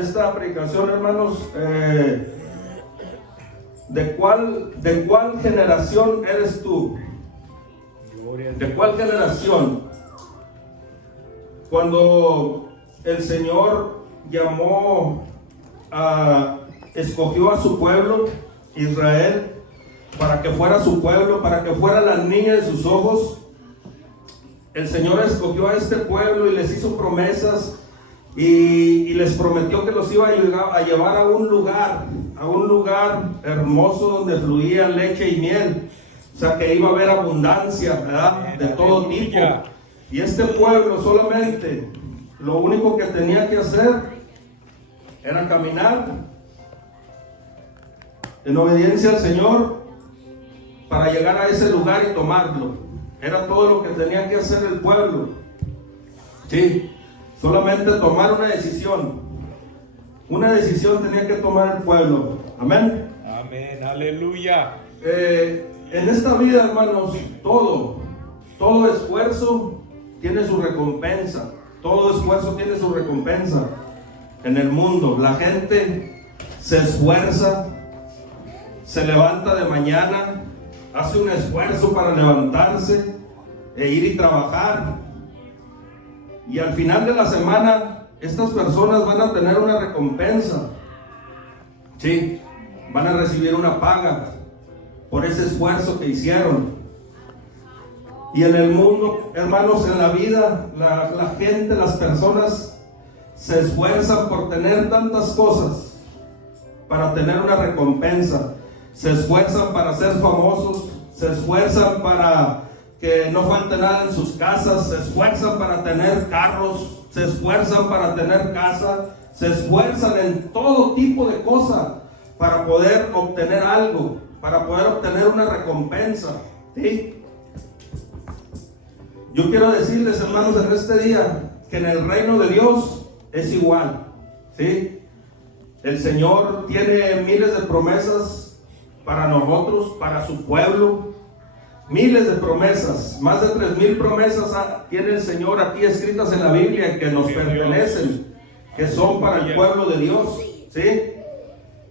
Esta aplicación, hermanos, ¿de cuál generación eres tú? ¿De cuál generación? Cuando el Señor escogió a su pueblo, Israel, para que fuera su pueblo, para que fuera la niña de sus ojos, el Señor escogió a este pueblo y les hizo promesas y les prometió que los iba a llevar a un lugar hermoso donde fluía leche y miel. O sea, que iba a haber abundancia, ¿verdad? De todo tipo. Y este pueblo solamente, lo único que tenía que hacer era caminar en obediencia al Señor para llegar a ese lugar y tomarlo. Era todo lo que tenía que hacer el pueblo. Sí, solamente tomar una decisión. Una decisión tenía que tomar el pueblo. Amén. Amén, aleluya. En esta vida, hermanos, todo esfuerzo tiene su recompensa. Todo esfuerzo tiene su recompensa. En el mundo, la gente se esfuerza, se levanta de mañana, hace un esfuerzo para levantarse e ir y trabajar. Y al final de la semana, estas personas van a tener una recompensa. Sí, van a recibir una paga por ese esfuerzo que hicieron. Y en el mundo, hermanos, en la vida, la gente, las personas se esfuerzan por tener tantas cosas para tener una recompensa. Se esfuerzan para ser famosos, se esfuerzan para que no falte nada en sus casas, se esfuerzan para tener carros, se esfuerzan para tener casa, se esfuerzan en todo tipo de cosas para poder obtener algo, para poder obtener una recompensa. ¿Sí? Yo quiero decirles, hermanos, en este día que en el reino de Dios es igual. ¿Sí? El Señor tiene miles de promesas para nosotros, para su pueblo. Miles de promesas, más de 3,000 promesas tiene el Señor aquí escritas en la Biblia que nos pertenecen, que son para el pueblo de Dios, ¿sí?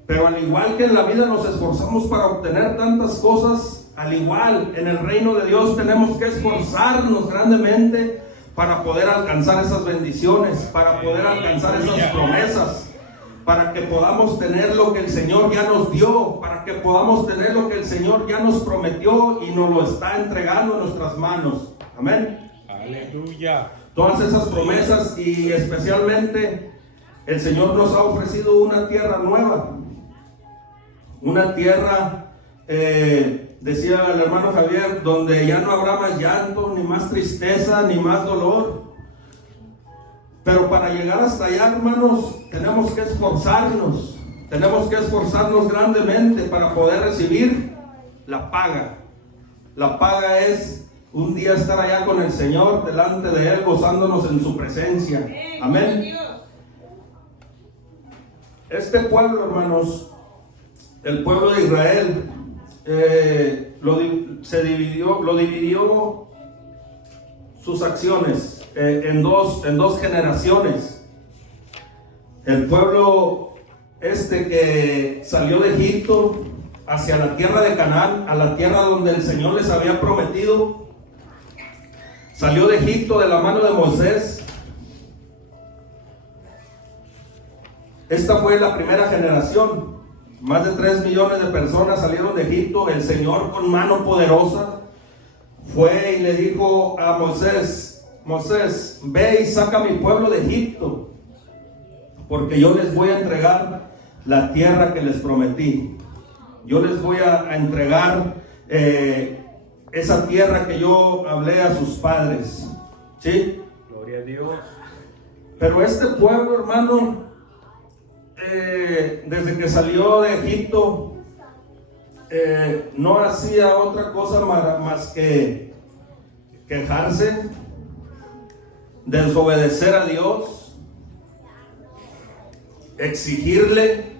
Pero al igual que en la vida nos esforzamos para obtener tantas cosas, al igual en el reino de Dios tenemos que esforzarnos grandemente para poder alcanzar esas bendiciones, para poder alcanzar esas promesas, para que podamos tener lo que el Señor ya nos dio, para que podamos tener lo que el Señor ya nos prometió y nos lo está entregando en nuestras manos. Amén. Aleluya. Todas esas promesas, y especialmente el Señor nos ha ofrecido una tierra nueva. Una tierra, decía el hermano Javier, donde ya no habrá más llanto, ni más tristeza, ni más dolor. Pero para llegar hasta allá, hermanos, tenemos que esforzarnos grandemente para poder recibir la paga. La paga es un día estar allá con el Señor, delante de Él, gozándonos en su presencia. Amén. Este pueblo, hermanos, el pueblo de Israel, lo dividió sus acciones en dos generaciones. El pueblo que salió de Egipto hacia la tierra de Canaán, a la tierra donde el Señor les había prometido, salió de Egipto de la mano de Moisés. Esta fue la primera generación. Más de 3 millones de personas salieron de Egipto. El Señor, con mano poderosa, fue y le dijo a Moisés: Moisés, ve y saca a mi pueblo de Egipto, porque yo les voy a entregar la tierra que les prometí. Yo les voy a entregar esa tierra que yo hablé a sus padres. ¿Sí? Gloria a Dios. Pero este pueblo, hermano, desde que salió de Egipto, no hacía otra cosa más que quejarse, desobedecer a Dios, exigirle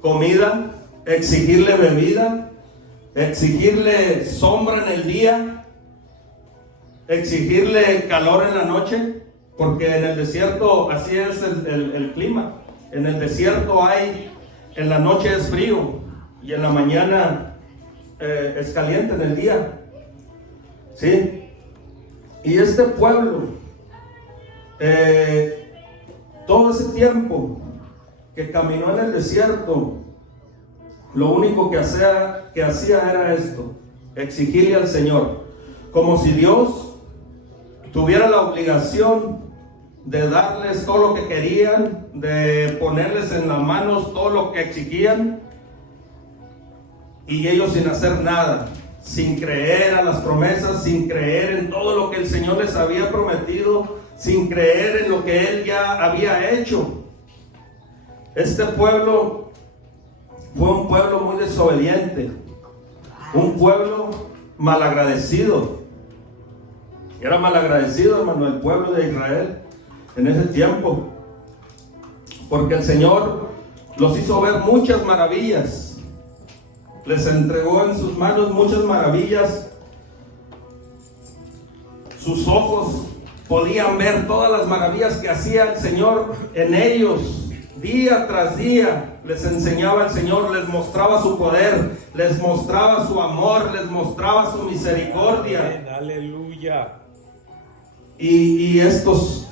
comida, exigirle bebida, exigirle sombra en el día, exigirle calor en la noche. porque en el desierto así es el clima. En el desierto en la noche es frío y en la mañana es caliente en el día. ¿Sí? Y este pueblo, todo ese tiempo que caminó en el desierto, lo único que hacía era esto: exigirle al Señor, como si Dios tuviera la obligación de darles todo lo que querían, de ponerles en las manos todo lo que exigían, y ellos sin hacer nada, sin creer a las promesas, sin creer en todo lo que el Señor les había prometido, sin creer en lo que Él ya había hecho. Este pueblo fue un pueblo muy desobediente, un pueblo malagradecido. Era malagradecido, hermano, el pueblo de Israel en ese tiempo, porque el Señor los hizo ver muchas maravillas, les entregó en sus manos muchas maravillas. Sus ojos podían ver todas las maravillas que hacía el Señor en ellos. Día tras día les enseñaba el Señor, les mostraba su poder, les mostraba su amor, les mostraba su misericordia. Amén, aleluya. Y estos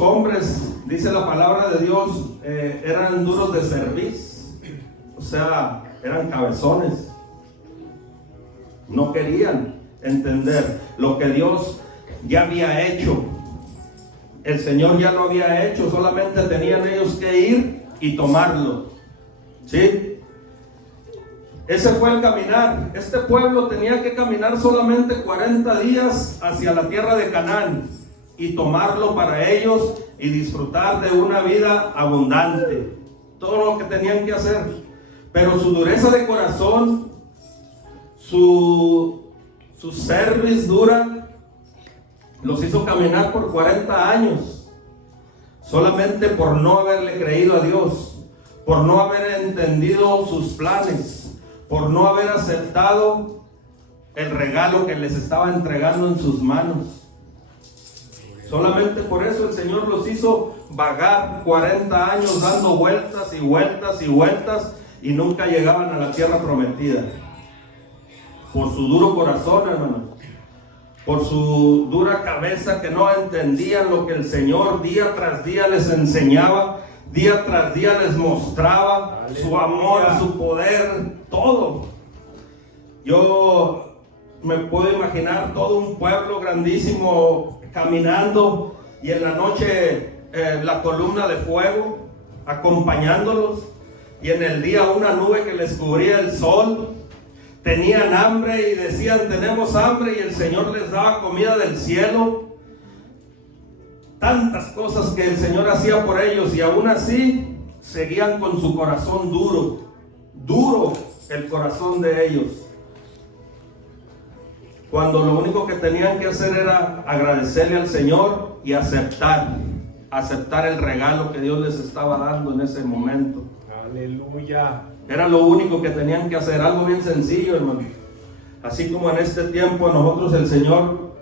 hombres, dice la palabra de Dios, eran duros de cerviz, o sea, eran cabezones. No querían entender lo que Dios ya había hecho. El Señor ya lo había hecho, solamente tenían ellos que ir y tomarlo. ¿Sí? Ese fue el caminar. Este pueblo tenía que caminar solamente 40 días hacia la tierra de Canaán y tomarlo para ellos y disfrutar de una vida abundante. Todo lo que tenían que hacer. Pero su dureza de corazón, su cerviz dura, los hizo caminar por 40 años, solamente por no haberle creído a Dios, por no haber entendido sus planes, por no haber aceptado el regalo que les estaba entregando en sus manos. Solamente por eso el Señor los hizo vagar 40 años dando vueltas y vueltas y vueltas, y nunca llegaban a la tierra prometida. Por su duro corazón, hermanos, por su dura cabeza, que no entendían lo que el Señor día tras día les enseñaba, día tras día les mostraba. Aleluya. Su amor, su poder, todo. Yo me puedo imaginar todo un pueblo grandísimo caminando, y en la noche la columna de fuego acompañándolos, y en el día una nube que les cubría el sol. Tenían hambre y decían: tenemos hambre, y el Señor les daba comida del cielo. Tantas cosas que el Señor hacía por ellos, y aún así seguían con su corazón duro el corazón de ellos, cuando lo único que tenían que hacer era agradecerle al Señor y aceptar el regalo que Dios les estaba dando en ese momento. Aleluya. Era lo único que tenían que hacer, algo bien sencillo, hermano. Así como en este tiempo a nosotros el Señor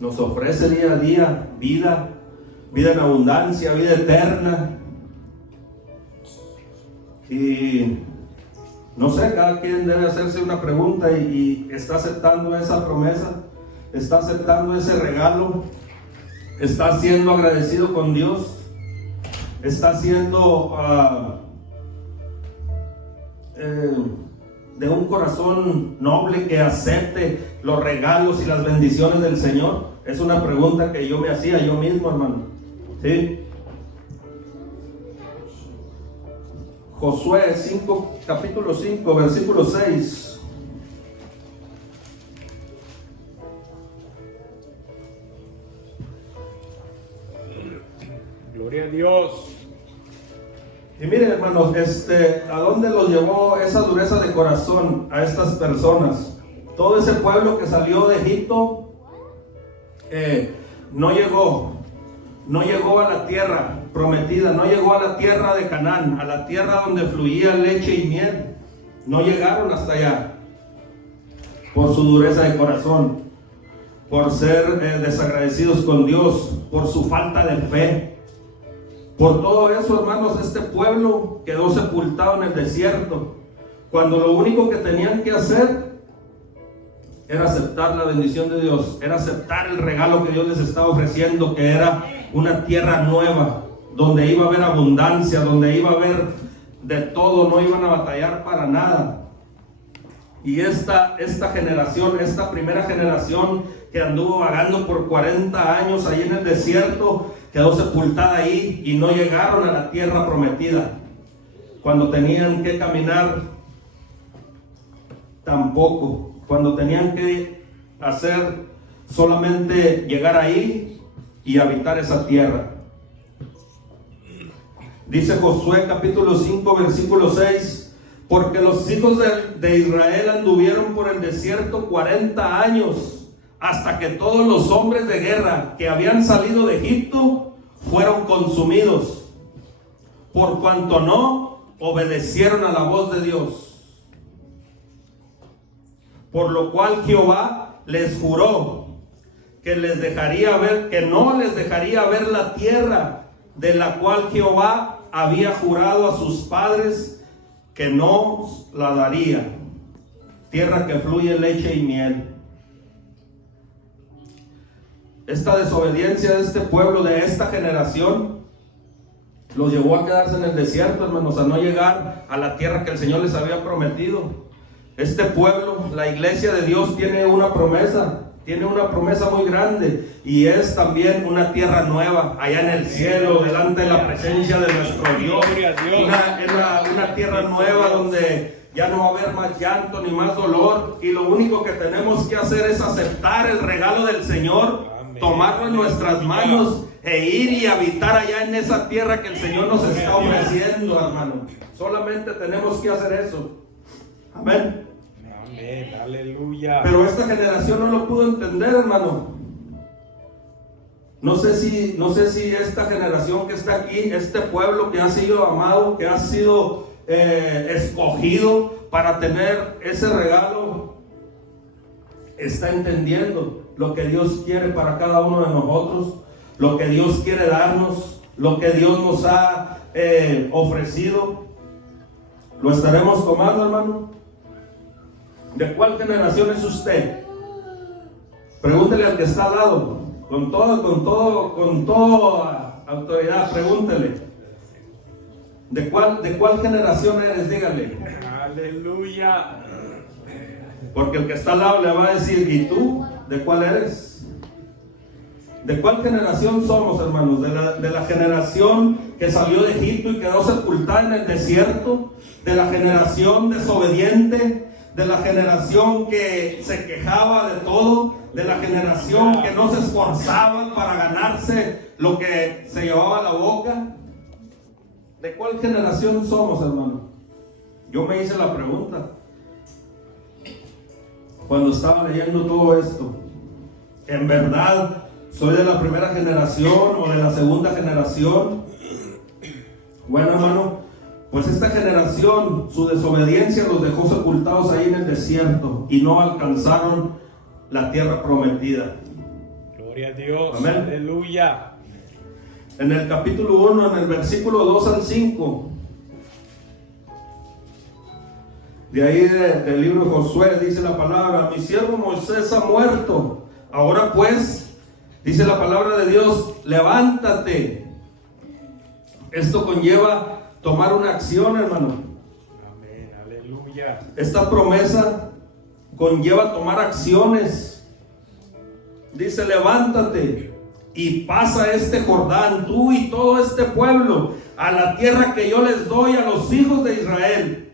nos ofrece día a día vida en abundancia, vida eterna. Y no sé, cada quien debe hacerse una pregunta y está aceptando esa promesa, está aceptando ese regalo, está siendo agradecido con Dios, está siendo de un corazón noble que acepte los regalos y las bendiciones del Señor. Es una pregunta que yo me hacía yo mismo, hermano. ¿Sí? Josué capítulo 5, versículo 6. Gloria a Dios. Y miren, hermanos, ¿a dónde los llevó esa dureza de corazón a estas personas? Todo ese pueblo que salió de Egipto no llegó a la tierra prometida, no llegó a la tierra de Canaán, a la tierra donde fluía leche y miel. No llegaron hasta allá por su dureza de corazón. por ser desagradecidos con Dios, por su falta de fe. Por todo eso, hermanos, este pueblo quedó sepultado en el desierto, cuando lo único que tenían que hacer era aceptar la bendición de Dios, era aceptar el regalo que Dios les estaba ofreciendo, que era una tierra nueva, donde iba a haber abundancia, donde iba a haber de todo, no iban a batallar para nada. Y esta generación, esta primera generación que anduvo vagando por 40 años ahí en el desierto, quedó sepultada ahí y no llegaron a la tierra prometida. Cuando tenían que caminar, tampoco. Cuando tenían que hacer, solamente llegar ahí y habitar esa tierra. Dice Josué capítulo 5 versículo 6: porque los hijos de Israel anduvieron por el desierto 40 años, hasta que todos los hombres de guerra que habían salido de Egipto fueron consumidos, por cuanto no obedecieron a la voz de Dios. Por lo cual Jehová les juró que les dejaría ver, que no les dejaría ver la tierra de la cual Jehová había jurado a sus padres que no la daría, tierra que fluye leche y miel. Esta desobediencia de este pueblo, de esta generación, los llevó a quedarse en el desierto, hermanos, a no llegar a la tierra que el Señor les había prometido. Este pueblo, la iglesia de Dios, tiene una promesa muy grande, y es también una tierra nueva allá en el cielo, delante de la presencia de nuestro Dios. Una tierra nueva donde ya no va a haber más llanto ni más dolor, y lo único que tenemos que hacer es aceptar el regalo del Señor, tomarlo en nuestras manos e ir y habitar allá en esa tierra que el Señor nos está ofreciendo, hermano. Solamente tenemos que hacer eso. Amén. Amén, aleluya. Pero esta generación no lo pudo entender, hermano. No sé si esta generación que está aquí, este pueblo que ha sido amado, que ha sido escogido para tener ese regalo, está entendiendo lo que Dios quiere para cada uno de nosotros, lo que Dios quiere darnos, lo que Dios nos ha ofrecido. ¿Lo estaremos tomando, hermano? ¿De cuál generación es usted? Pregúntele al que está al lado, con toda autoridad, pregúntele. ¿De cuál generación eres? Dígale. Aleluya. Porque el que está al lado le va a decir: ¿y tú? ¿De cuál eres? ¿De cuál generación somos, hermanos? ¿De la generación que salió de Egipto y quedó sepultada en el desierto? ¿De la generación desobediente? ¿De la generación que se quejaba de todo? ¿De la generación que no se esforzaba para ganarse lo que se llevaba a la boca? ¿De cuál generación somos, hermano? Yo me hice la pregunta cuando estaba leyendo todo esto. ¿En verdad soy de la primera generación o de la segunda generación? Bueno, hermano, pues esta generación, su desobediencia los dejó sepultados ahí en el desierto y no alcanzaron la tierra prometida. Gloria a Dios. Amén. Aleluya. En el capítulo 1, en el versículo 2 al 5, de ahí del libro de Josué, dice la palabra: mi siervo Moisés ha muerto. Ahora pues, dice la palabra de Dios, levántate. Esto conlleva tomar una acción, hermano. Amén, aleluya. Esta promesa conlleva tomar acciones. Dice: levántate y pasa este Jordán, tú y todo este pueblo, a la tierra que yo les doy a los hijos de Israel.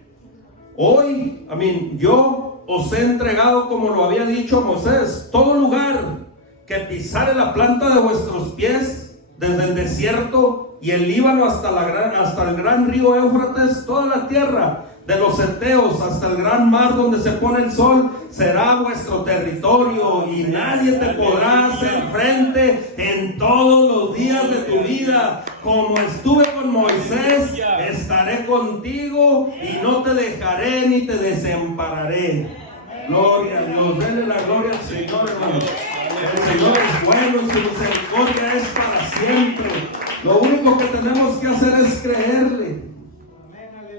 Hoy, yo os he entregado, como lo había dicho Moisés, todo lugar que pisare la planta de vuestros pies, desde el desierto y el Líbano hasta el gran río Éufrates, toda la tierra de los heteos hasta el gran mar donde se pone el sol, será vuestro territorio, y nadie te podrá hacer frente en todos los días de tu vida. Como estuve con Moisés, estaré contigo y no te dejaré ni te desampararé. Gloria a Dios. Denle la gloria al Señor, hermano. El Señor es bueno y su misericordia es para siempre. Lo único que tenemos que hacer es creerle.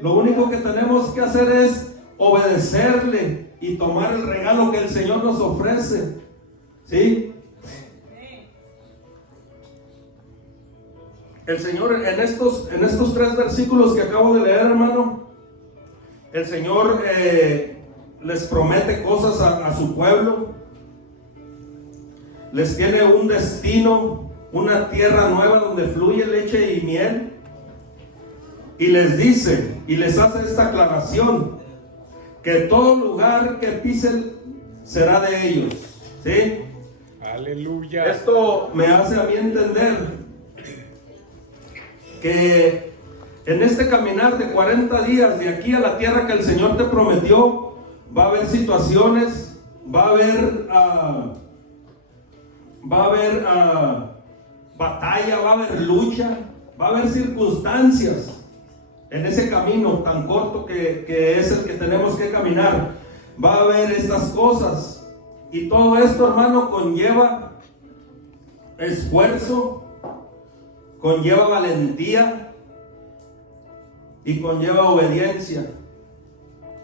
Lo único que tenemos que hacer es obedecerle y tomar el regalo que el Señor nos ofrece. ¿Sí? El Señor en estos 3 versículos que acabo de leer, hermano, el Señor les promete cosas a su pueblo. Les tiene un destino, una tierra nueva donde fluye leche y miel. Y les dice, y les hace esta aclaración, que todo lugar que pisen será de ellos. ¿Sí? Aleluya. Esto me hace a mí entender que en este caminar de 40 días de aquí a la tierra que el Señor te prometió, va a haber situaciones, va a haber batalla, va a haber lucha, va a haber circunstancias en ese camino tan corto que es el que tenemos que caminar. Va a haber estas cosas, y todo esto, hermano, conlleva esfuerzo, conlleva valentía y conlleva obediencia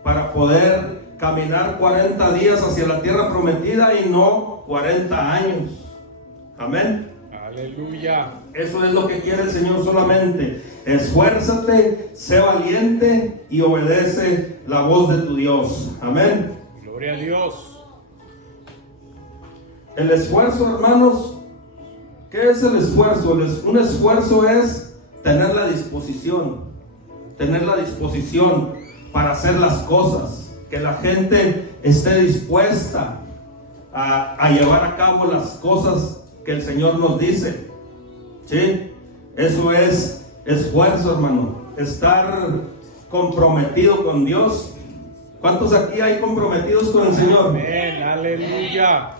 para poder caminar 40 días hacia la tierra prometida y no 40 años. Amén. Aleluya. Eso es lo que quiere el Señor solamente. Esfuérzate, sé valiente y obedece la voz de tu Dios. Amén. Gloria a Dios. El esfuerzo, hermanos, ¿qué es el esfuerzo? Un esfuerzo es tener la disposición para hacer las cosas, que la gente esté dispuesta a llevar a cabo las cosas que el Señor nos dice. ¿Sí? Eso es esfuerzo, hermano. Estar comprometido con Dios. ¿Cuántos aquí hay comprometidos con el Señor? Amén. Aleluya.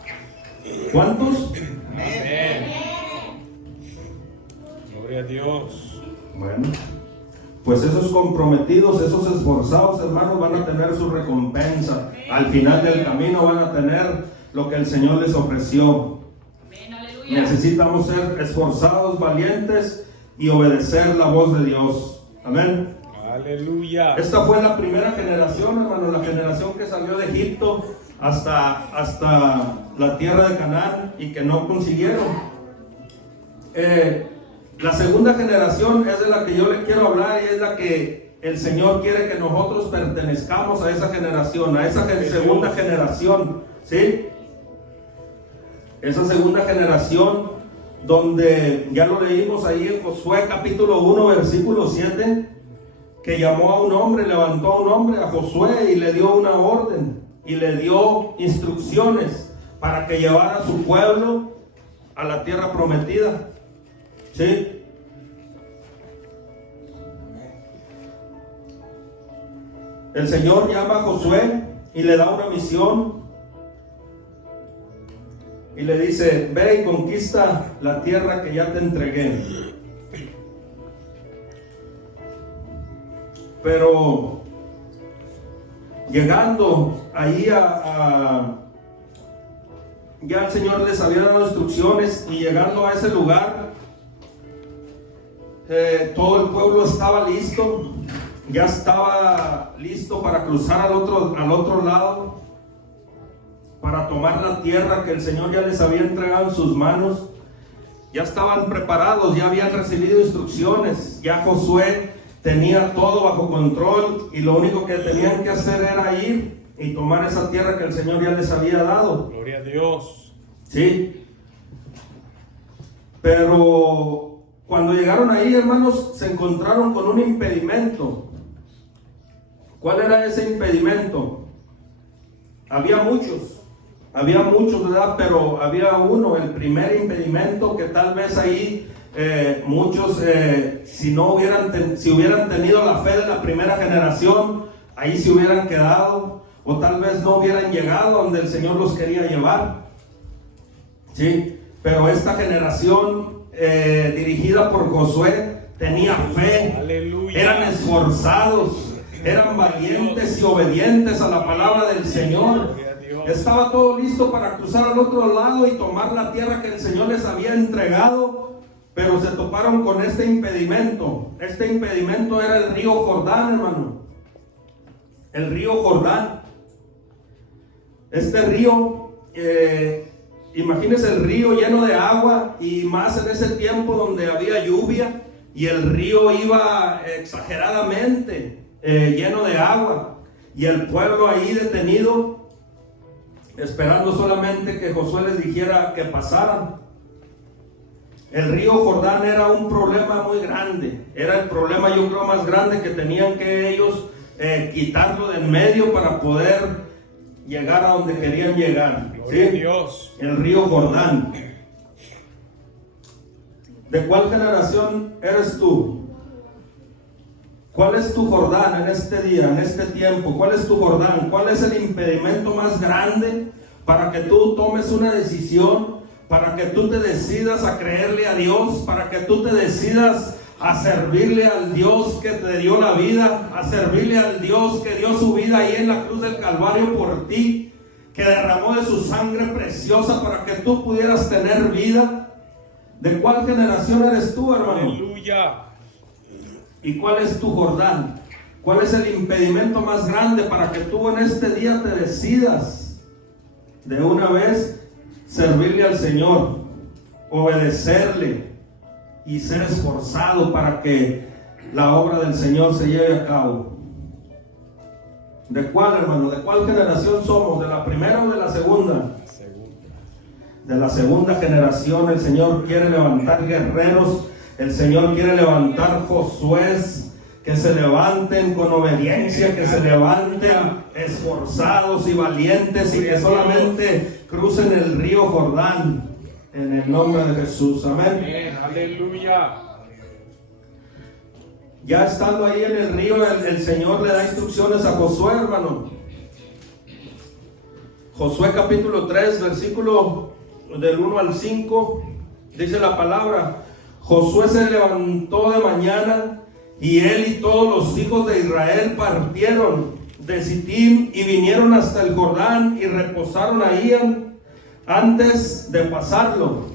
¿Cuántos? Amén. Gloria a Dios. Bueno, pues esos comprometidos, esos esforzados, hermanos, van a tener su recompensa. Al final del camino van a tener lo que el Señor les ofreció. Necesitamos ser esforzados, valientes y obedecer la voz de Dios. Amén. Aleluya. Esta fue la primera generación, hermano, la generación que salió de Egipto hasta la tierra de Canaán y que no consiguieron. La segunda generación es de la que yo le quiero hablar, y es la que el Señor quiere que nosotros pertenezcamos a esa generación, a esa segunda generación, ¿sí? Esa segunda generación donde ya lo leímos ahí en Josué capítulo 1 versículo 7, que llamó a un hombre, levantó a un hombre, a Josué, y le dio una orden y le dio instrucciones para que llevara a su pueblo a la tierra prometida. ¿Sí? El Señor llama a Josué y le da una misión y le dice: ve y conquista la tierra que ya te entregué. Pero llegando ahí ya el Señor les había dado instrucciones, y llegando a ese lugar, todo el pueblo estaba listo, ya estaba listo para cruzar al otro lado, para tomar la tierra que el Señor ya les había entregado en sus manos. Ya estaban preparados, ya habían recibido instrucciones, ya Josué tenía todo bajo control, y lo único que tenían que hacer era ir y tomar esa tierra que el Señor ya les había dado. Gloria a Dios. Sí. Pero cuando llegaron ahí, hermanos, se encontraron con un impedimento. ¿Cuál era ese impedimento? Había muchos, ¿verdad? Pero había uno, el primer impedimento, que tal vez ahí muchos, si hubieran tenido la fe de la primera generación, ahí se hubieran quedado, o tal vez no hubieran llegado donde el Señor los quería llevar. ¿Sí? Pero esta generación dirigida por Josué tenía fe. Aleluya. Eran esforzados, eran valientes y obedientes a la palabra del Señor. Gloria a Dios. Estaba todo listo para cruzar al otro lado y tomar la tierra que el Señor les había entregado, pero se toparon con este impedimento. Este impedimento era el río Jordán, hermano. El río Jordán. Este río, imagínense el río lleno de agua, y más en ese tiempo donde había lluvia y el río iba exageradamente lleno de agua, y el pueblo ahí detenido, esperando solamente que Josué les dijera que pasaran. El río Jordán era un problema muy grande, era el problema yo creo más grande que tenían que ellos quitarlo de en medio para poder llegar a donde querían llegar. Gloria a ¿Sí? Dios. El río Jordán. ¿De cuál generación eres tú? ¿Cuál es tu Jordán en este día, en este tiempo? ¿Cuál es tu Jordán? ¿Cuál es el impedimento más grande para que tú tomes una decisión? Para que tú te decidas a creerle a Dios, para que tú te decidas a servirle al Dios que te dio la vida, a servirle al Dios que dio su vida ahí en la cruz del Calvario por ti, que derramó de su sangre preciosa para que tú pudieras tener vida. ¿De cuál generación eres tú, hermano? Aleluya. ¿Y cuál es tu Jordán? ¿Cuál es el impedimento más grande para que tú en este día te decidas de una vez servirle al Señor, obedecerle y ser esforzado para que la obra del Señor se lleve a cabo? ¿De cuál, hermano? ¿De cuál generación somos? ¿De la primera o de la segunda? De la segunda generación. El Señor quiere levantar guerreros, el Señor quiere levantar Josués, que se levanten con obediencia, que se levanten esforzados y valientes, y que solamente crucen el río Jordán en el nombre de Jesús. Amén. Amén. Aleluya. Ya estando ahí en el río, el Señor le da instrucciones a Josué, hermano. Josué capítulo 3, versículo del 1 al 5, dice la palabra: Josué se levantó de mañana, y él y todos los hijos de Israel partieron de Sittim y vinieron hasta el Jordán y reposaron ahí antes de pasarlo.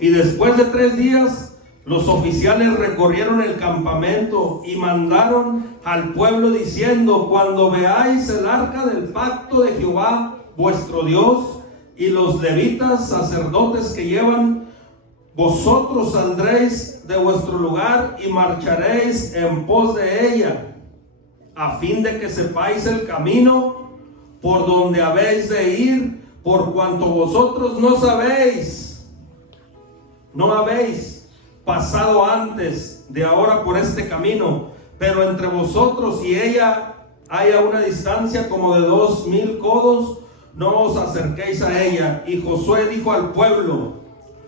Y después de 3 días, los oficiales recorrieron el campamento y mandaron al pueblo diciendo: cuando veáis el arca del pacto de Jehová vuestro Dios y los levitas sacerdotes que llevan, vosotros saldréis de vuestro lugar y marcharéis en pos de ella, a fin de que sepáis el camino por donde habéis de ir, por cuanto vosotros no habéis pasado antes de ahora por este camino, pero entre vosotros y ella haya una distancia como de 2000 codos, no os acerquéis a ella. Y Josué dijo al pueblo: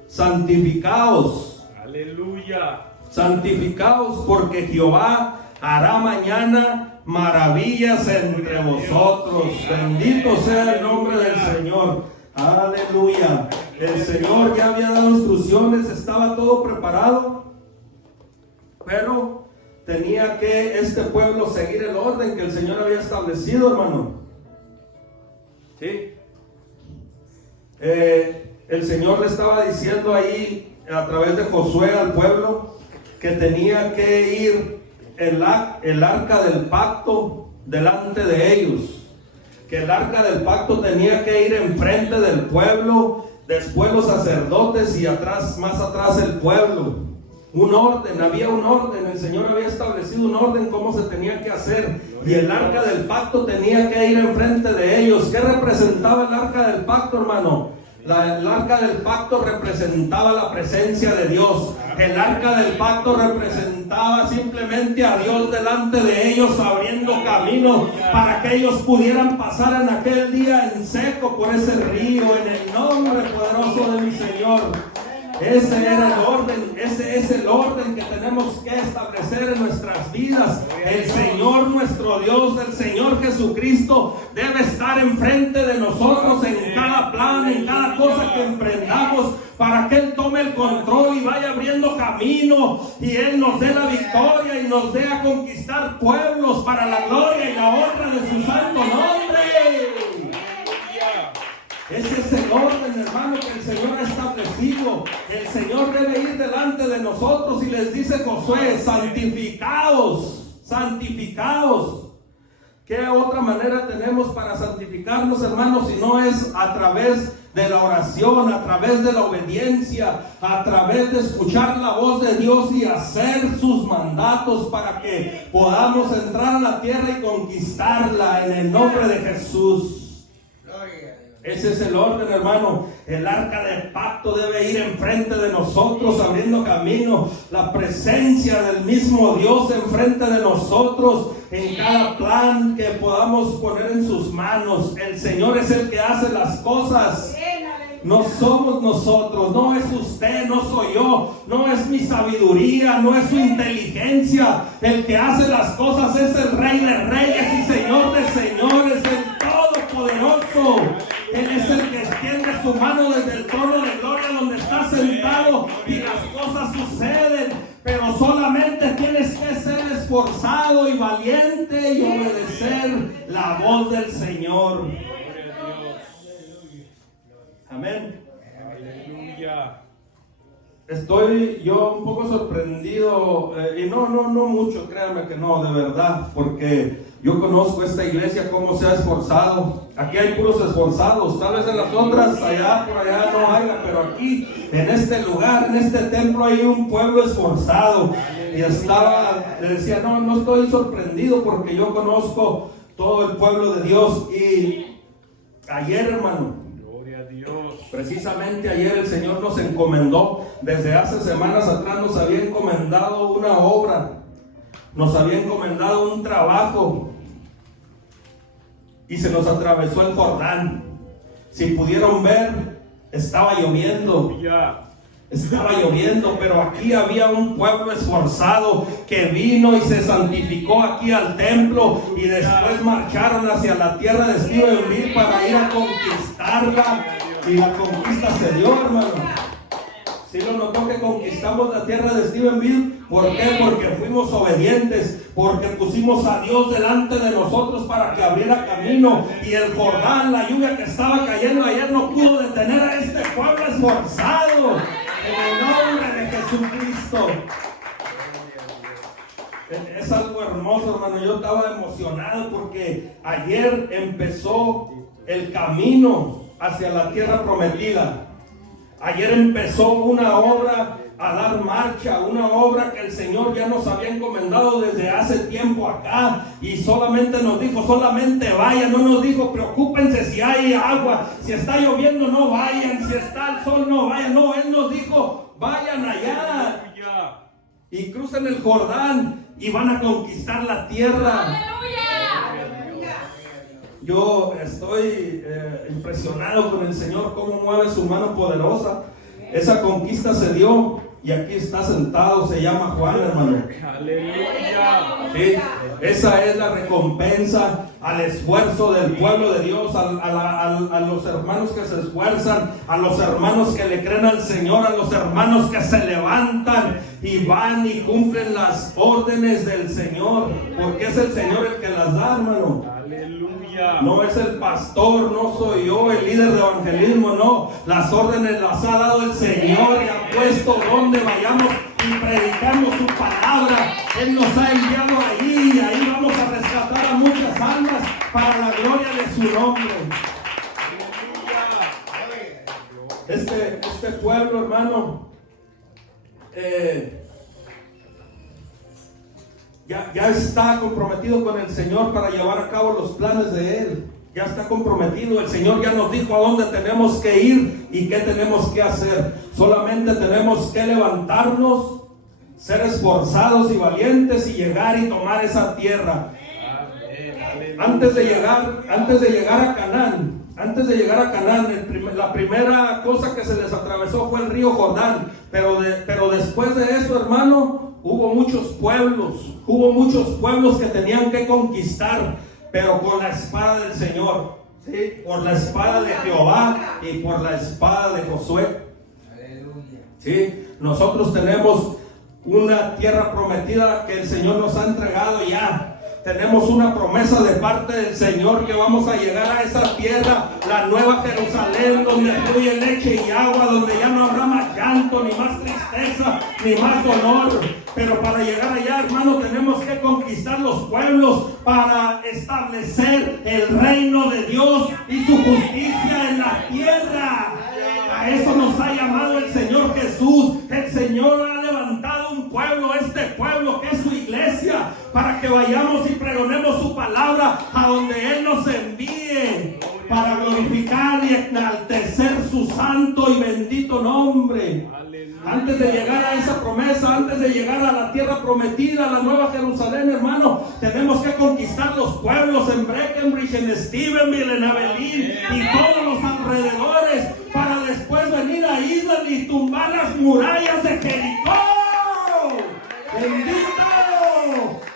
santificaos, Aleluya. santificaos, porque Jehová hará mañana maravillas entre vosotros. Bendito sea el nombre del Señor. Aleluya. El Señor ya había dado instrucciones, estaba todo preparado, pero tenía que este pueblo seguir el orden que el Señor había establecido, hermano. ¿Sí? El Señor le estaba diciendo ahí a través de Josué al pueblo que tenía que ir el arca del pacto delante de ellos, que el arca del pacto tenía que ir enfrente del pueblo, después los sacerdotes y más atrás el pueblo. Un orden, había un orden, el Señor había establecido un orden cómo se tenía que hacer, y el arca del pacto tenía que ir enfrente de ellos. ¿Qué representaba el arca del pacto, hermano? El arca del pacto representaba la presencia de Dios. El arca del pacto representaba simplemente a Dios delante de ellos, abriendo camino para que ellos pudieran pasar en aquel día en seco por ese río, en el nombre poderoso de mi Señor. Ese era el orden, ese es el orden que tenemos que establecer en nuestras vidas. El Señor nuestro Dios, el Señor Jesucristo debe estar enfrente de nosotros en cada plan, en cada cosa que emprendamos, para que Él tome el control y vaya abriendo camino, y Él nos dé la victoria y nos dé a conquistar pueblos para la gloria y la honra de su santo nombre. Ese es el orden, hermano, que el Señor ha establecido. El Señor debe ir delante de nosotros y les dice Josué: santificaos, santificaos. ¿Qué otra manera tenemos para santificarnos, hermanos, si no es a través de la oración, a través de la obediencia, a través de escuchar la voz de Dios y hacer sus mandatos para que podamos entrar a la tierra y conquistarla en el nombre de Jesús? Ese es el orden, hermano. El arca del pacto debe ir enfrente de nosotros, abriendo camino. La presencia del mismo Dios enfrente de nosotros en cada plan que podamos poner en sus manos. El Señor es el que hace las cosas. No somos nosotros, no es usted, no soy yo, no es mi sabiduría, no es su inteligencia. El que hace las cosas es el Rey de Reyes y Señor de Señores, el Todopoderoso. Él es el que extiende su mano desde el trono de gloria donde está sentado y las cosas suceden. Pero solamente tienes que ser esforzado y valiente y obedecer la voz del Señor. Amén. Aleluya. Estoy yo un poco sorprendido, y no mucho, créanme que no, de verdad, porque yo conozco esta iglesia, cómo se ha esforzado. Aquí hay puros esforzados, tal vez en las otras, allá por allá no haya, pero aquí, en este lugar, en este templo, hay un pueblo esforzado. Y le decía, no estoy sorprendido porque yo conozco todo el pueblo de Dios. Y ayer, hermano, precisamente ayer el Señor nos encomendó, desde hace semanas atrás nos había encomendado una obra, nos había encomendado un trabajo y se nos atravesó el Jordán. Si pudieron ver, estaba lloviendo. Estaba lloviendo, pero aquí había un pueblo esforzado que vino y se santificó aquí al templo y después marcharon hacia la tierra de Stephenville para ir a conquistarla. Y la conquista se dio, hermano. ¿Sí lo notó que conquistamos la tierra de Stephenville? ¿Por qué? Porque fuimos obedientes, porque pusimos a Dios delante de nosotros para que abriera camino. Y el Jordán, la lluvia que estaba cayendo ayer, no pudo detener a este pueblo esforzado. En el nombre de Jesucristo. Es algo hermoso, hermano. Yo estaba emocionado porque ayer empezó el camino hacia la tierra prometida. Ayer empezó una obra a dar marcha, una obra que el Señor ya nos había encomendado desde hace tiempo acá, y solamente nos dijo, solamente vayan. No nos dijo, preocúpense si hay agua, si está lloviendo no vayan, si está el sol no vayan. No, Él nos dijo, vayan allá y crucen el Jordán y van a conquistar la tierra. Yo estoy impresionado con el Señor, cómo mueve su mano poderosa. Esa conquista se dio y aquí está sentado, se llama Juan, hermano. Aleluya. Sí, esa es la recompensa al esfuerzo del pueblo de Dios, a los hermanos que se esfuerzan, a los hermanos que le creen al Señor, a los hermanos que se levantan y van y cumplen las órdenes del Señor, porque es el Señor el que las da, hermano. Aleluya. No es el pastor, no soy yo el líder de evangelismo, no. Las órdenes las ha dado el Señor y ha puesto donde vayamos y predicamos su palabra. Él nos ha enviado ahí y ahí vamos a rescatar a muchas almas para la gloria de su nombre. Este pueblo, hermano, ya está comprometido con el Señor para llevar a cabo los planes de Él. Ya está comprometido. El Señor ya nos dijo a dónde tenemos que ir y qué tenemos que hacer. Solamente tenemos que levantarnos, ser esforzados y valientes y llegar y tomar esa tierra. Antes de llegar a Canaán, la primera cosa que se les atravesó fue el río Jordán. Pero después de eso, hermano, hubo muchos pueblos que tenían que conquistar, pero con la espada del Señor, ¿sí? Por la espada de Jehová y por la espada de Josué. ¿Sí? Nosotros tenemos una tierra prometida que el Señor nos ha entregado ya. Tenemos una promesa de parte del Señor que vamos a llegar a esa tierra, la nueva Jerusalén, donde fluye leche y agua, donde ya no habrá más llanto, ni más tristeza, ni más dolor. Pero para llegar allá, hermano, tenemos que conquistar los pueblos para establecer el reino de Dios y su justicia en la tierra. A eso nos ha llamado el Señor Jesús. El Señor ha levantado un pueblo, este pueblo que es su iglesia, para que vayamos y pregonemos su palabra a donde Él nos envíe, para glorificar y enaltecer su santo y bendito nombre. Antes de llegar a esa promesa, antes de llegar a la tierra prometida, a la nueva Jerusalén, hermano, tenemos que conquistar los pueblos en Breckenridge, en Stephenville, en Abilene y todos los alrededores, para después venir a Island y tumbar las murallas de Jericó. ¡Bendito!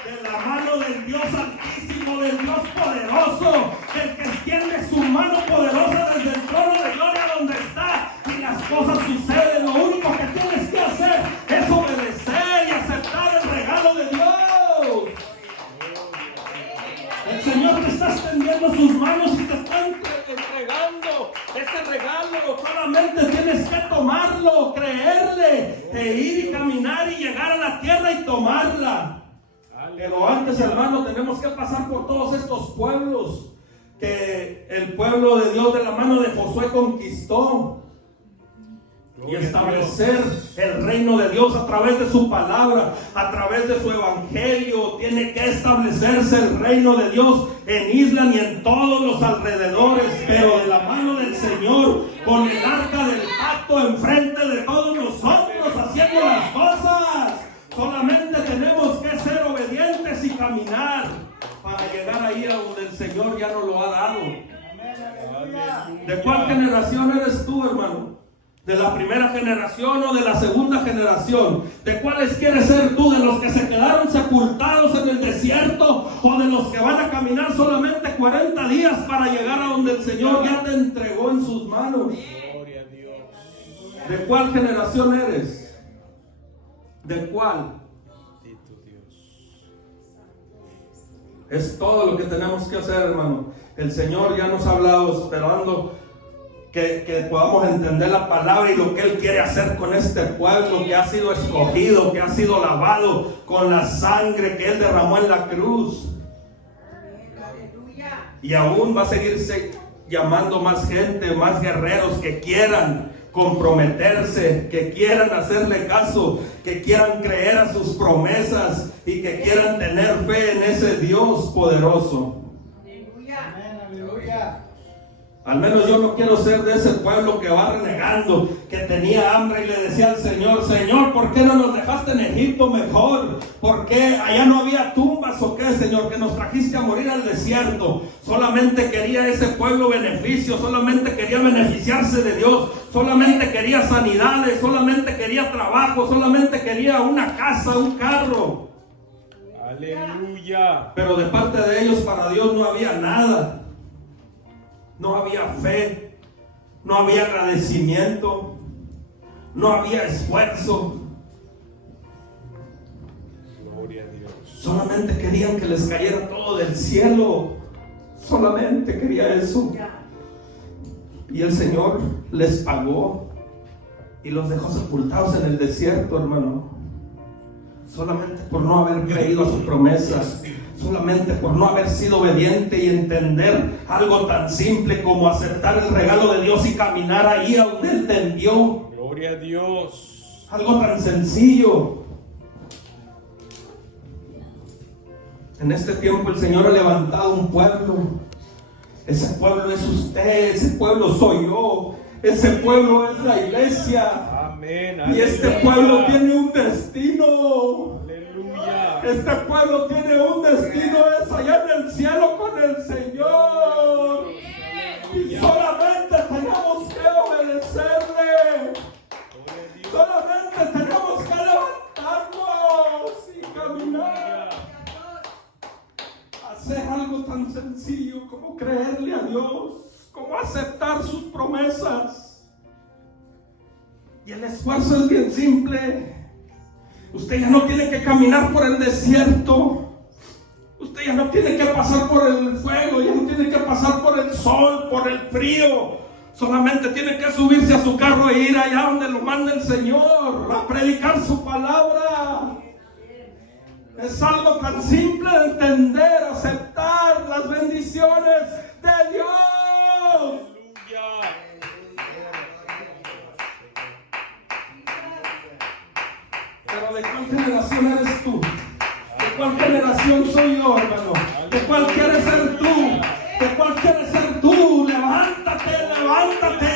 De la mano del Dios Altísimo, del Dios poderoso, el que extiende su mano poderosa desde el trono de gloria donde está, y las cosas suceden. Lo único que tienes que hacer es obedecer y aceptar el regalo de Dios. El Señor te está extendiendo sus manos y te está entregando ese regalo. Solamente tienes que tomarlo, creerle, e ir y caminar y llegar a la tierra y tomarla. Pero antes, hermano, tenemos que pasar por todos estos pueblos que el pueblo de Dios de la mano de Josué conquistó, y establecer el reino de Dios a través de su palabra, a través de su evangelio. Tiene que establecerse el reino de Dios en Island y en todos los alrededores, pero de la mano del Señor, con el arca del pacto enfrente de todos nosotros, haciendo las cosas. Solamente tenemos que ser obedientes y caminar para llegar ahí a donde el Señor ya nos lo ha dado. ¿De cuál generación eres tú, hermano? ¿De la primera generación o de la segunda generación? ¿De cuáles quieres ser tú? ¿De los que se quedaron sepultados en el desierto o de los que van a caminar solamente 40 días para llegar a donde el Señor ya te entregó en sus manos? Gloria a Dios. ¿De cuál generación eres? ¿De cuál? Es todo lo que tenemos que hacer, hermano. El Señor ya nos ha hablado, esperando que podamos entender la palabra y lo que Él quiere hacer con este pueblo que ha sido escogido, que ha sido lavado con la sangre que Él derramó en la cruz. Y aún va a seguirse llamando más gente, más guerreros que quieran comprometerse, que quieran hacerle caso, que quieran creer a sus promesas y que quieran tener fe en ese Dios poderoso. Al menos yo no quiero ser de ese pueblo que va renegando, que tenía hambre y le decía al Señor: Señor, ¿por qué no nos dejaste en Egipto mejor? ¿Por qué allá no había tumbas o qué, Señor, que nos trajiste a morir al desierto? Solamente quería ese pueblo beneficio, solamente quería beneficiarse de Dios, solamente quería sanidades, solamente quería trabajo, solamente quería una casa, un carro. Aleluya. Pero de parte de ellos para Dios no había nada. No había fe, no había agradecimiento, no había esfuerzo. Gloria a Dios. Solamente querían que les cayera todo del cielo. Solamente quería eso. Y el Señor les pagó y los dejó sepultados en el desierto, hermano. Solamente por no haber creído a sus promesas. Solamente por no haber sido obediente y entender algo tan simple como aceptar el regalo de Dios y caminar ahí a donde Él te envió. Gloria a Dios. Algo tan sencillo. En este tiempo el Señor ha levantado un pueblo. Ese pueblo es usted, ese pueblo soy yo, ese pueblo es la iglesia. Amén. Y este pueblo tiene un destino. Aleluya. Este pueblo tiene un destino, es allá en el cielo con el Señor. Y solamente tenemos que obedecerle. Solamente tenemos que levantarnos y caminar. Hacer algo tan sencillo como creerle a Dios, como aceptar sus promesas. Y el esfuerzo es bien simple. Usted ya no tiene que caminar por el desierto. Usted ya no pasar por el fuego, ya no tiene que pasar por el sol, por el frío. Solamente tiene que subirse a su carro e ir allá donde lo manda el Señor, a predicar su palabra. Es algo tan simple de entender, aceptar las bendiciones de Dios. Aleluya. Pero ¿de cuál generación eres tú? ¿De cuál generación soy yo, hermano? ¿De cuál quieres ser tú? ¿De cuál quieres ser tú? Levántate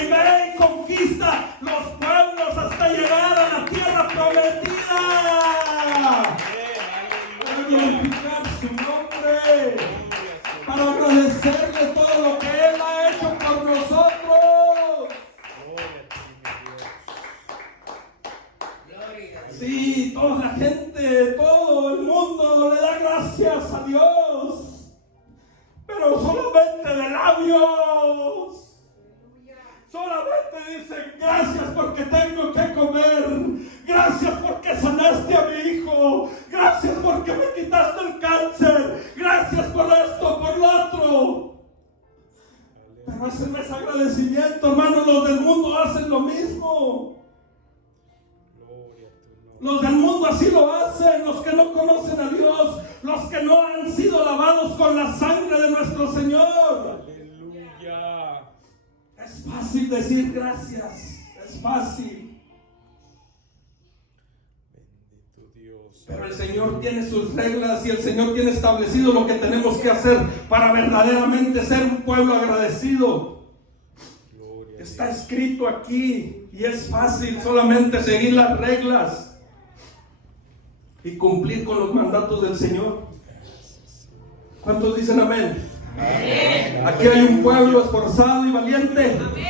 y ve y conquista los pueblos hasta llegar a la tierra prometida. Para glorificar su nombre, para agradecerle todo lo que Él ha hecho por nosotros. Sí, toda la gente, todo el mundo le da gracias a Dios, pero solamente de labios. Solamente dicen gracias porque tengo que comer, gracias porque sanaste a mi hijo, gracias porque me quitaste el cáncer, gracias por esto, por lo otro. Pero ese no es agradecimiento, hermano. Los del mundo hacen lo mismo. Los del mundo así lo hacen, los que no conocen a Dios, los que no han sido lavados con la sangre de nuestro Señor. Aleluya. Es fácil decir gracias, es fácil. Bendito Dios. Pero el Señor tiene sus reglas y el Señor tiene establecido lo que tenemos que hacer para verdaderamente ser un pueblo agradecido. Está escrito aquí y es fácil solamente seguir las reglas y cumplir con los mandatos del Señor. ¿Cuántos dicen amén? Amén. Aquí hay un pueblo esforzado y valiente, amén,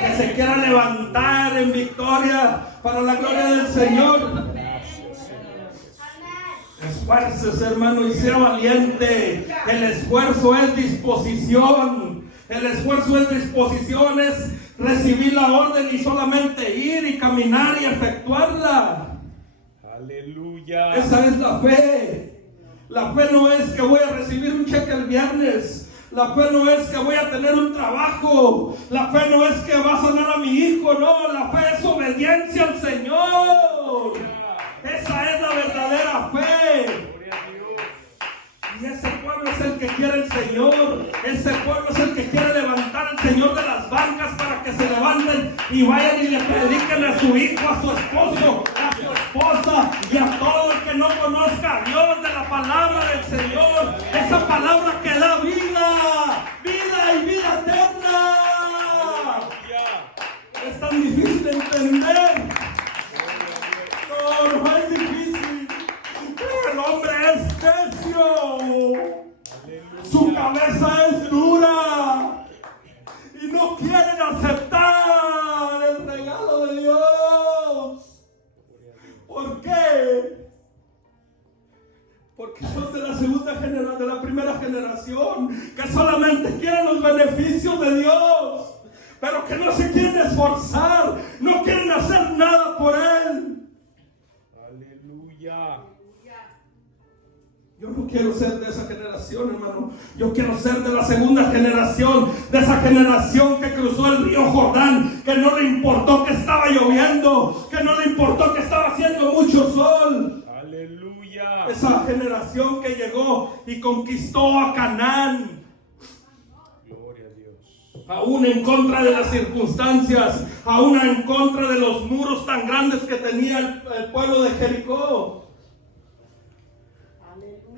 que se quiera levantar en victoria para la gloria del Señor. Esfuércese, hermano, y sea valiente. El esfuerzo es disposición. El esfuerzo es disposición, es recibir la orden y solamente ir y caminar y efectuarla. Aleluya. Esa es la fe. La fe no es que voy a recibir un cheque el viernes. La fe no es que voy a tener un trabajo. La fe no es que va a sanar a mi hijo. No, la fe es obediencia al Señor. Esa es la verdadera fe. Y ese pueblo es el que quiere el Señor. Ese pueblo es el que quiere levantar al Señor de las bancas para que se levanten y vayan y le prediquen a su hijo, a su esposo, a su esposa y a todo el que no conozca a Dios de la palabra del Señor. Esa palabra que da vida, vida y vida eterna. Es tan difícil de entender. No es difícil. El hombre es necio. Su cabeza es dura y no quieren aceptar el regalo de Dios. ¿Por qué? Porque son de la segunda generación, de la primera generación, que solamente quieren los beneficios de Dios, pero que no se quieren esforzar, no quieren hacer nada por Él. Aleluya. Yo no quiero ser de esa generación, hermano. Yo quiero ser de la segunda generación, de esa generación que cruzó el río Jordán, que no le importó que estaba lloviendo, que no le importó que estaba haciendo mucho sol. Aleluya. Esa generación que llegó y conquistó a Canaán. Gloria a Dios. Aún en contra de las circunstancias, aún en contra de los muros tan grandes que tenía el pueblo de Jericó.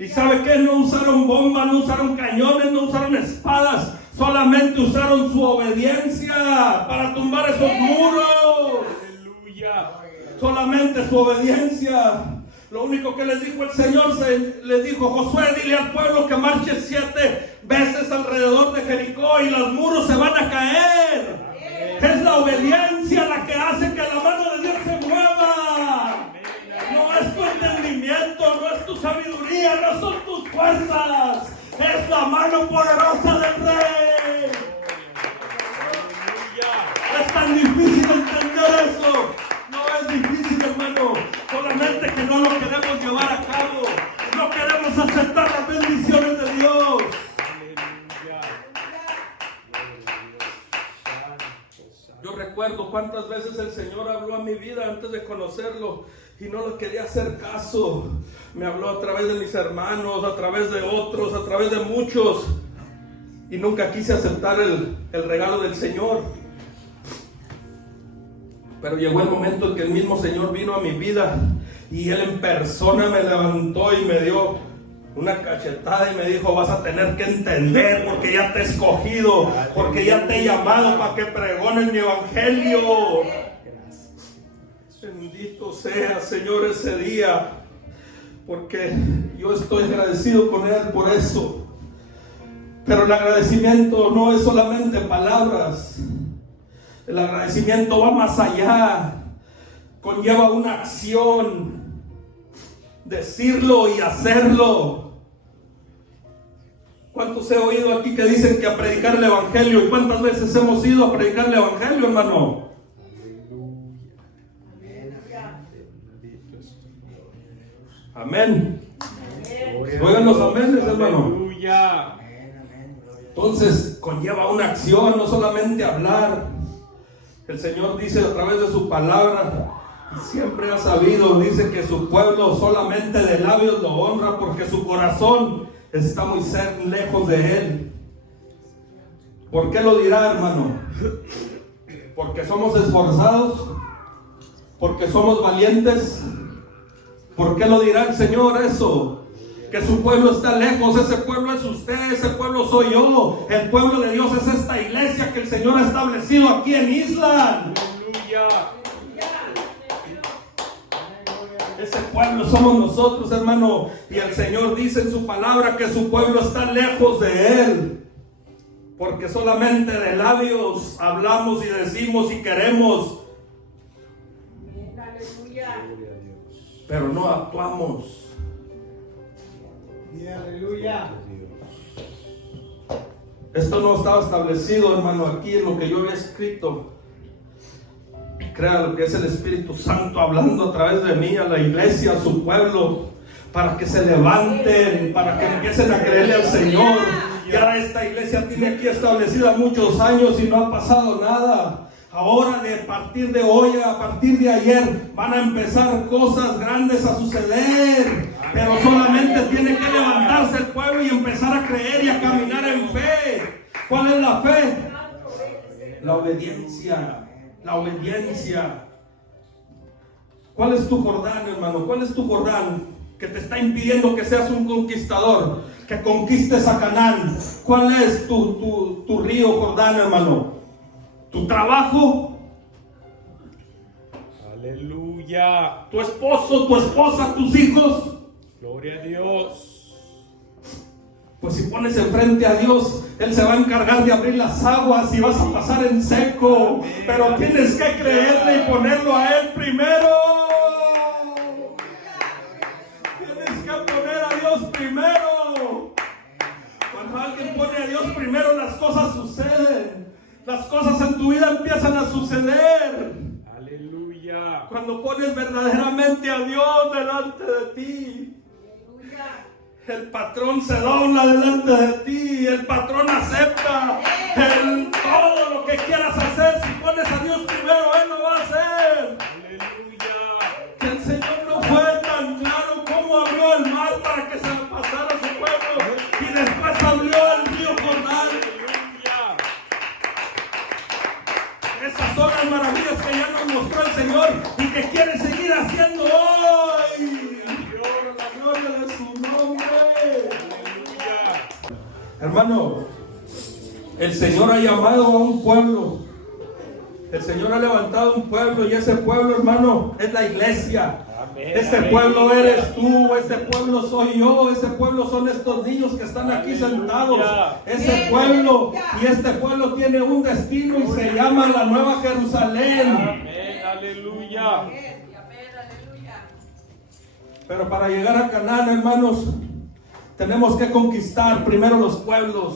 ¿Y sabe qué? No usaron bombas, no usaron cañones, no usaron espadas. Solamente usaron su obediencia para tumbar esos muros. Aleluya. Solamente su obediencia. Lo único que les dijo el Señor, les dijo: Josué, dile al pueblo que marche 7 veces alrededor de Jericó y los muros se van a caer. Es la obediencia la que hace que la mano de Dios se mueva. No es tu entendimiento, no es tu sabiduría, no son tus fuerzas. Es la mano poderosa del Rey. Es tan difícil entender eso. No es difícil, hermano. Solamente que no lo queremos llevar a cabo. No queremos aceptar las bendiciones de Dios. recuerdo cuántas veces el Señor habló a mi vida antes de conocerlo y no le quería hacer caso. Me habló a través de mis hermanos, a través de otros, a través de muchos, y nunca quise aceptar el regalo del Señor. Pero llegó el momento en que el mismo Señor vino a mi vida y Él en persona me levantó y me dio una cachetada y me dijo: vas a tener que entender, porque ya te he escogido, porque ya te he llamado para que pregones mi evangelio. Bendito sea, Señor, ese día, porque yo estoy agradecido con Él por eso. Pero el agradecimiento no es solamente palabras. El agradecimiento va más allá, conlleva una acción, decirlo y hacerlo. ¿Cuántos he oído aquí que dicen que a predicar el evangelio? ¿Y cuántas veces hemos ido a predicar el evangelio, hermano? Amén. Oigan los amenes, hermano. Aleluya. Entonces conlleva una acción, no solamente hablar. El Señor dice a través de su palabra, y siempre ha sabido, dice que su pueblo solamente de labios lo honra, porque su corazón está muy lejos de Él. ¿Por qué lo dirá, hermano? Porque somos esforzados, porque somos valientes. ¿Por qué lo dirá el Señor eso? Que su pueblo está lejos. Ese pueblo es usted, ese pueblo soy yo. El pueblo de Dios es esta iglesia que el Señor ha establecido aquí en Island. Aleluya. Ese pueblo somos nosotros, hermano. Y el Señor dice en su palabra que su pueblo está lejos de Él, porque solamente de labios hablamos y decimos y queremos, pero no actuamos. Aleluya. Esto no estaba establecido, hermano, aquí en lo que yo había escrito. Crea lo que es el Espíritu Santo hablando a través de mí a la iglesia, a su pueblo, para que se levanten, para que empiecen a creerle al Señor. Ya esta iglesia tiene aquí establecida muchos años y no ha pasado nada. Ahora, a partir de hoy, a partir de ayer, van a empezar cosas grandes a suceder. Pero solamente tiene que levantarse el pueblo y empezar a creer y a caminar en fe. ¿Cuál es la fe? La obediencia. La obediencia. ¿Cuál es tu Jordán, hermano? ¿Cuál es tu Jordán que te está impidiendo que seas un conquistador, que conquistes a Canaán? ¿Cuál es tu río Jordán, hermano? ¿Tu trabajo? Aleluya. ¿Tu esposo, tu esposa, tus hijos? Gloria a Dios. Pues si pones enfrente a Dios, Él se va a encargar de abrir las aguas y vas a pasar en seco. Pero tienes que creerle y ponerlo a Él primero. Tienes que poner a Dios primero. Cuando alguien pone a Dios primero, las cosas suceden. Las cosas en tu vida empiezan a suceder. Aleluya. Cuando pones verdaderamente a Dios delante de ti. El patrón se dobla delante de ti. El patrón acepta todo lo que quieras hacer. Si pones a Dios primero, Él lo va a hacer. Aleluya. Que el Señor no fue tan claro como abrió el mar para que se le pasara a su pueblo, y después abrió el río Jordán. Aleluya. Esas son las maravillas que ya nos mostró el Señor y que quiere seguir haciendo hoy. La gloria de su nombre. Hermano, el Señor ha llamado a un pueblo. El Señor ha levantado un pueblo, y ese pueblo, hermano, es la iglesia. Amén, Ese amén. pueblo eres tú, ese pueblo soy yo, ese pueblo son estos niños que están aquí sentados. Ese pueblo, y este pueblo tiene un destino y se llama la Nueva Jerusalén. Amén. Aleluya. Pero para llegar a Canaán, hermanos, tenemos que conquistar primero los pueblos.